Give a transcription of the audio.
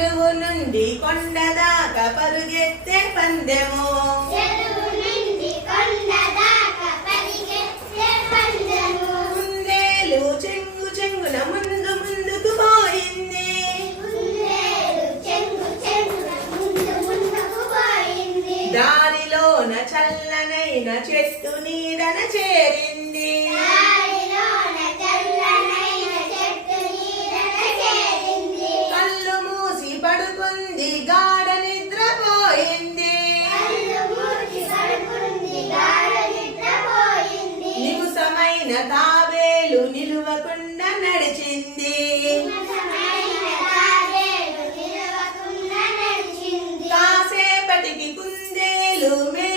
చెరువు నుండి కొండ దాకా పరుగెత్తే పందెము. చెంగు ముందు ముందుకు పోయింది. చల్లనైన చెట్టు నీడన చేరింది. తాబేలు నిలువకుండా నడిచింది. కాసేపటికి కుందేలు మేలుకొని